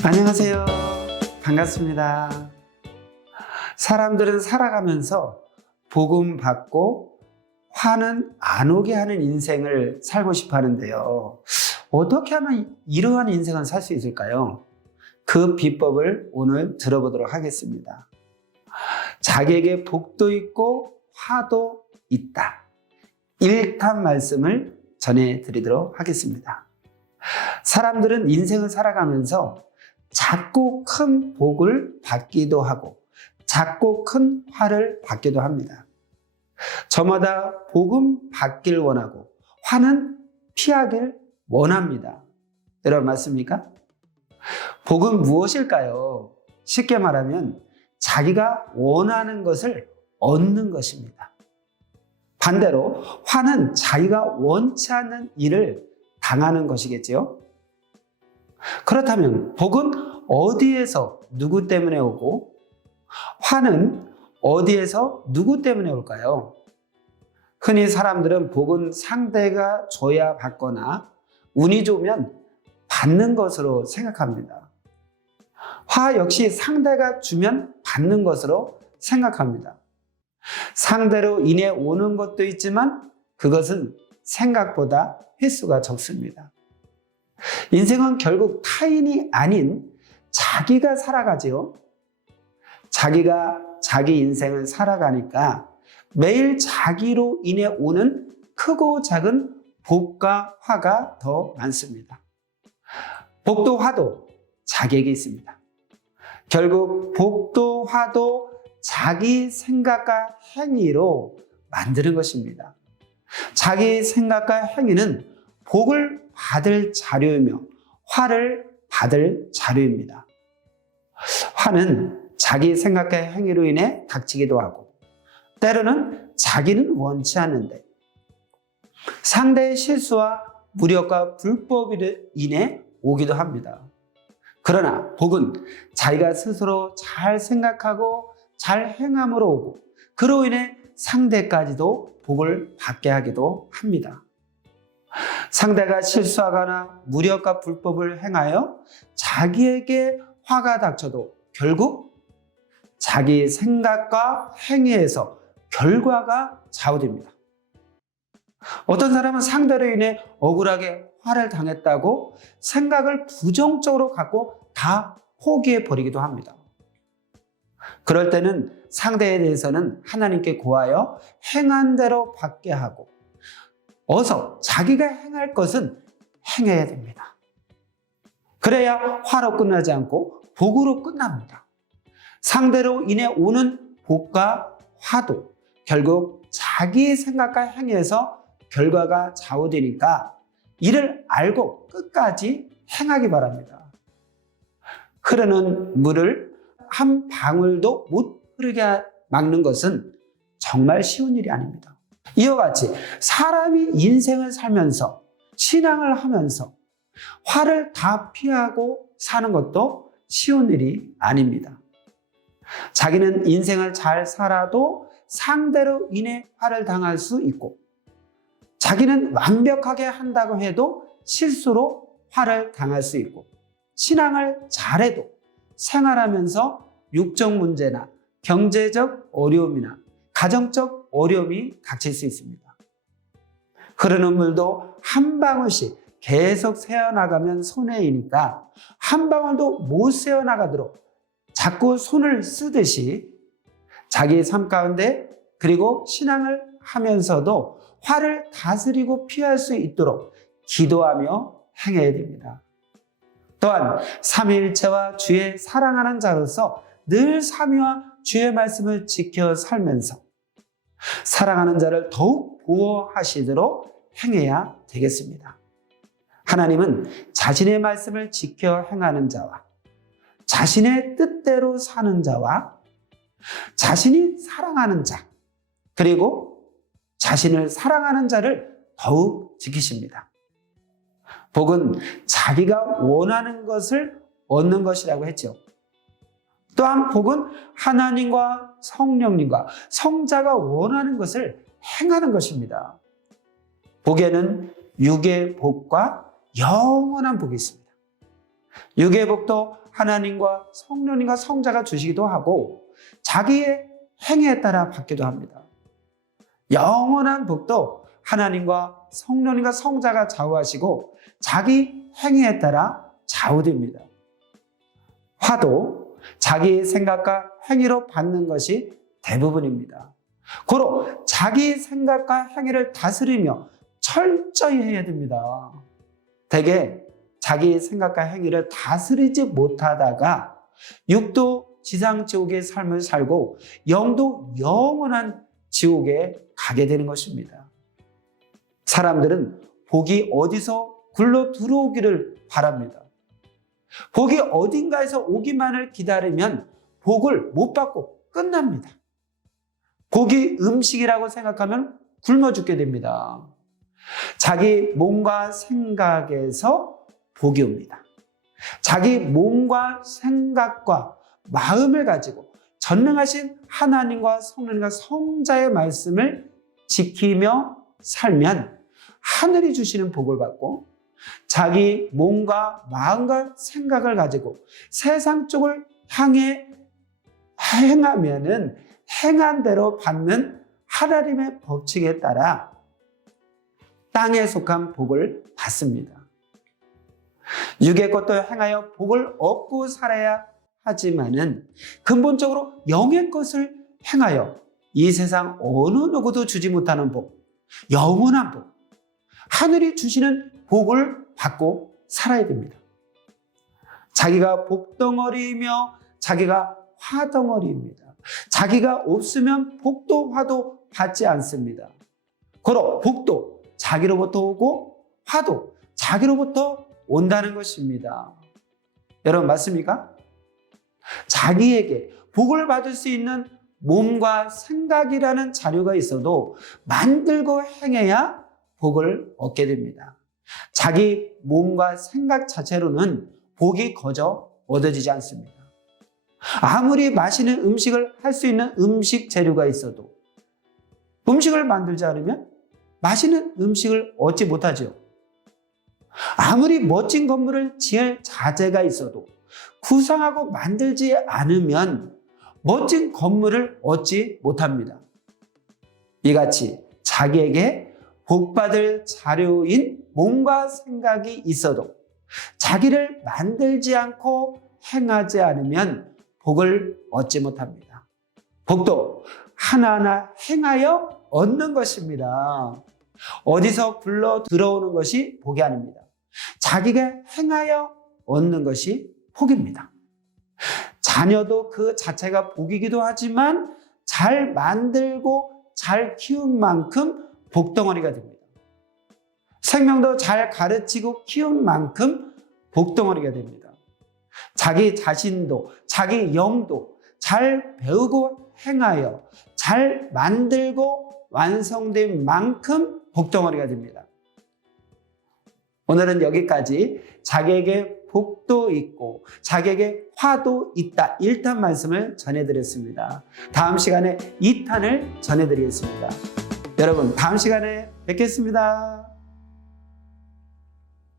안녕하세요. 반갑습니다. 사람들은 살아가면서 복음 받고 화는 안 오게 하는 인생을 살고 싶어 하는데요. 어떻게 하면 이러한 인생을 살 수 있을까요? 그 비법을 오늘 들어보도록 하겠습니다. 자기에게 복도 있고 화도 있다. 1탄 말씀을 전해드리도록 하겠습니다. 사람들은 인생을 살아가면서 작고 큰 복을 받기도 하고 작고 큰 화를 받기도 합니다. 저마다 복음 받길 원하고 화는 피하길 원합니다. 여러분 맞습니까? 복은 무엇일까요? 쉽게 말하면 자기가 원하는 것을 얻는 것입니다. 반대로 화는 자기가 원치 않는 일을 당하는 것이겠지요. 그렇다면 복은 어디에서 누구 때문에 오고 화는 어디에서 누구 때문에 올까요? 흔히 사람들은 복은 상대가 줘야 받거나 운이 좋으면 받는 것으로 생각합니다. 화 역시 상대가 주면 받는 것으로 생각합니다. 상대로 인해 오는 것도 있지만 그것은 생각보다 횟수가 적습니다. 인생은 결국 타인이 아닌 자기가 살아가지요. 자기가 자기 인생을 살아가니까 매일 자기로 인해 오는 크고 작은 복과 화가 더 많습니다. 복도 화도 자기에게 있습니다. 결국 복도 화도 자기 생각과 행위로 만드는 것입니다. 자기 생각과 행위는 복을 받을 자료이며 화를 받을 자료입니다. 화는 자기 생각과 행위로 인해 닥치기도 하고 때로는 자기는 원치 않는데 상대의 실수와 무력과 불법으로 인해 오기도 합니다. 그러나 복은 자기가 스스로 잘 생각하고 잘 행함으로 오고 그로 인해 상대까지도 복을 받게 하기도 합니다. 상대가 실수하거나 무력과 불법을 행하여 자기에게 화가 닥쳐도 결국 자기 생각과 행위에서 결과가 좌우됩니다. 어떤 사람은 상대로 인해 억울하게 화를 당했다고 생각을 부정적으로 갖고 다 포기해 버리기도 합니다. 그럴 때는 상대에 대해서는 하나님께 구하여 행한 대로 받게 하고 어서 자기가 행할 것은 행해야 됩니다. 그래야 화로 끝나지 않고 복으로 끝납니다. 상대로 인해 오는 복과 화도 결국 자기 생각과 행위에서 결과가 좌우되니까 이를 알고 끝까지 행하기 바랍니다. 흐르는 물을 한 방울도 못 흐르게 막는 것은 정말 쉬운 일이 아닙니다. 이와 같이 사람이 인생을 살면서 신앙을 하면서 화를 다 피하고 사는 것도 쉬운 일이 아닙니다. 자기는 인생을 잘 살아도 상대로 인해 화를 당할 수 있고 자기는 완벽하게 한다고 해도 실수로 화를 당할 수 있고 신앙을 잘해도 생활하면서 육적 문제나 경제적 어려움이나 가정적 어려움이 닥칠 수 있습니다. 흐르는 물도 한 방울씩 계속 새어나가면 손해이니까 한 방울도 못 새어나가도록 자꾸 손을 쓰듯이 자기 삶 가운데 그리고 신앙을 하면서도 화를 다스리고 피할 수 있도록 기도하며 행해야 됩니다. 또한 삼위일체와 주의 사랑하는 자로서 늘 삼위와 주의 말씀을 지켜 살면서 사랑하는 자를 더욱 보호하시도록 행해야 되겠습니다. 하나님은 자신의 말씀을 지켜 행하는 자와 자신의 뜻대로 사는 자와 자신이 사랑하는 자 그리고 자신을 사랑하는 자를 더욱 지키십니다. 복은 자기가 원하는 것을 얻는 것이라고 했죠. 또한 복은 하나님과 성령님과 성자가 원하는 것을 행하는 것입니다. 복에는 육의 복과 영원한 복이 있습니다. 육의 복도 하나님과 성령님과 성자가 주시기도 하고 자기의 행위에 따라 받기도 합니다. 영원한 복도 하나님과 성령님과 성자가 좌우하시고 자기 행위에 따라 좌우됩니다. 화도 자기의 생각과 행위로 받는 것이 대부분입니다. 고로 자기 생각과 행위를 다스리며 철저히 해야 됩니다. 대개 자기 생각과 행위를 다스리지 못하다가 육도 지상지옥의 삶을 살고 영도 영원한 지옥에 가게 되는 것입니다. 사람들은 복이 어디서 굴러 들어오기를 바랍니다. 복이 어딘가에서 오기만을 기다리면 복을 못 받고 끝납니다. 복이 음식이라고 생각하면 굶어 죽게 됩니다. 자기 몸과 생각에서 복이 옵니다. 자기 몸과 생각과 마음을 가지고 전능하신 하나님과 성령과 성자의 말씀을 지키며 살면 하늘이 주시는 복을 받고, 자기 몸과 마음과 생각을 가지고 세상 쪽을 향해 행하면은 행한 대로 받는 하나님의 법칙에 따라 땅에 속한 복을 받습니다. 육의 것도 행하여 복을 얻고 살아야 하지만은 근본적으로 영의 것을 행하여 이 세상 어느 누구도 주지 못하는 복, 영원한 복, 하늘이 주시는 복을 받고 살아야 됩니다. 자기가 복덩어리이며 자기가 화덩어리입니다. 자기가 없으면 복도 화도 받지 않습니다. 고로 복도 자기로부터 오고 화도 자기로부터 온다는 것입니다. 여러분 맞습니까? 자기에게 복을 받을 수 있는 몸과 생각이라는 자료가 있어도 만들고 행해야 복을 얻게 됩니다. 자기 몸과 생각 자체로는 복이 거저 얻어지지 않습니다. 아무리 맛있는 음식을 할 수 있는 음식 재료가 있어도 음식을 만들지 않으면 맛있는 음식을 얻지 못하죠. 아무리 멋진 건물을 지을 자재가 있어도 구상하고 만들지 않으면 멋진 건물을 얻지 못합니다. 이같이 자기에게 복받을 자료인 몸과 생각이 있어도 자기를 만들지 않고 행하지 않으면 복을 얻지 못합니다. 복도 하나하나 행하여 얻는 것입니다. 어디서 굴러 들어오는 것이 복이 아닙니다. 자기가 행하여 얻는 것이 복입니다. 자녀도 그 자체가 복이기도 하지만 잘 만들고 잘 키운 만큼 복덩어리가 됩니다. 생명도 잘 가르치고 키운 만큼 복덩어리가 됩니다. 자기 자신도 자기 영도 잘 배우고 행하여 잘 만들고 완성된 만큼 복덩어리가 됩니다. 오늘은 여기까지 자기에게 복도 있고 자기에게 화도 있다 1탄 말씀을 전해드렸습니다. 다음 시간에 2탄을 전해드리겠습니다. 여러분 다음 시간에 뵙겠습니다.